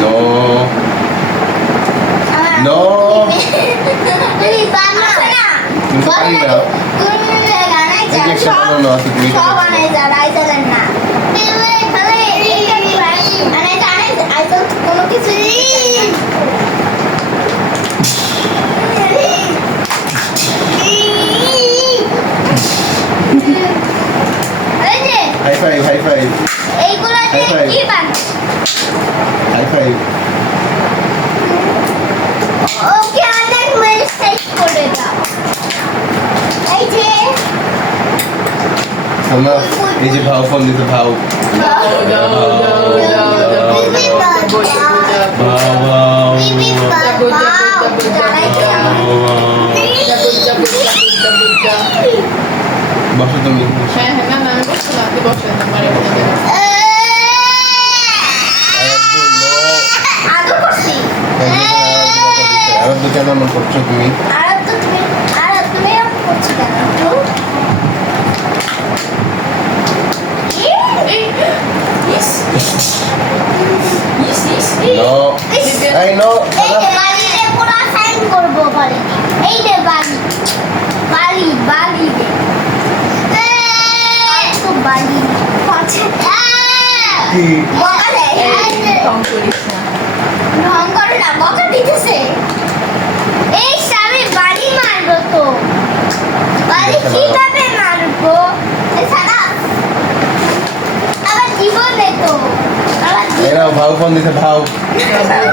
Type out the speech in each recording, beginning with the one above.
No. No. তুমি পারো না। তুমি তো পারি না। তুমি গানাই এই যে একটা বানানো আছে, তুমি সব বানাই যা রাইসা দেন না। মানে জানে আইতো কোনো কিছু হাই ফাইভ, হাই ফাইভ, এইগুলো High five. কি বান হাই ফাইভ। ওকে অনেক মেসেজ করে দাও এই যে সামনা এই যে ভাও ফোন দিতে ভাও। বসো তুমি। আরব কেন এমন করছো তুমি? তুমি এরকম করছো কেন No. I know. এই যে বাড়িতে পুরো সাইন করবো বলে এই যে বাড়ি বাড়ি বাড়ি তো বাড়ি পাচ্ছে কি? বকা দেয় ঢং করে না বকা দিতেছে এই সামনে বাড়ি মারবো তো বাড়ি কিভাবে মারবো এছাড়া আবার জীবনে তো আবার এরা ভাও ফোন দিতে ভাও।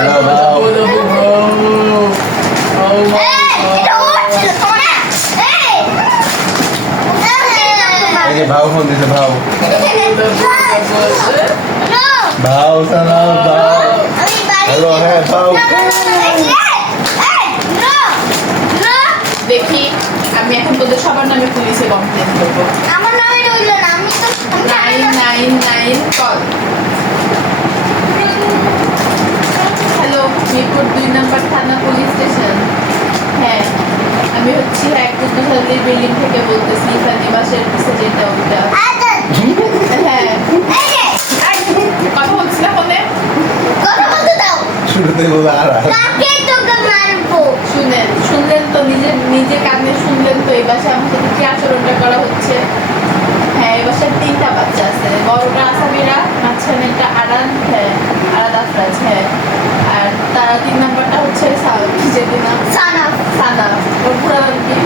এরা ভাও। এই যে ভাও ফোন দিতে ভাও। ভাও সালা ভাও। হ্যালো হ্যাঁ ভাও। দেখি আমি এখন তোদের সবার নামে পুলিশে কমপ্লেন করবো। আমার নামে রইল না আমি তো 999 কল। হ্যালো, মিরপুর 2 নম্বর থানা পুলিশ স্টেশন। হ্যাঁ, আমি হচ্ছি কুদ্দুসালির বিল্ডিং থেকে বলতেছি, ইফা নিবাসের পিছে যেটা ওইটা। হ্যাঁ, কথা বলছি না ফোনে। কথা বলতে দাও শুরুতে বলে আর কাকে তোকে মারবো শুনলেন তো, নিজে কানে শুনলেন তো এই বাসায় আমার সাথে কি আচরণটা করা হচ্ছে। হ্যাঁ, এই বাসায় 3টা বাচ্চা আছে, বড়টা আসামিরা, মাঝখানে একটা আরান, হ্যাঁ আরাদ আফরাজ, হ্যাঁ আর তারা 3 নাম্বারটা হচ্ছে কি যেটি নাম সানা সানা। ওর পুরো নাম কি?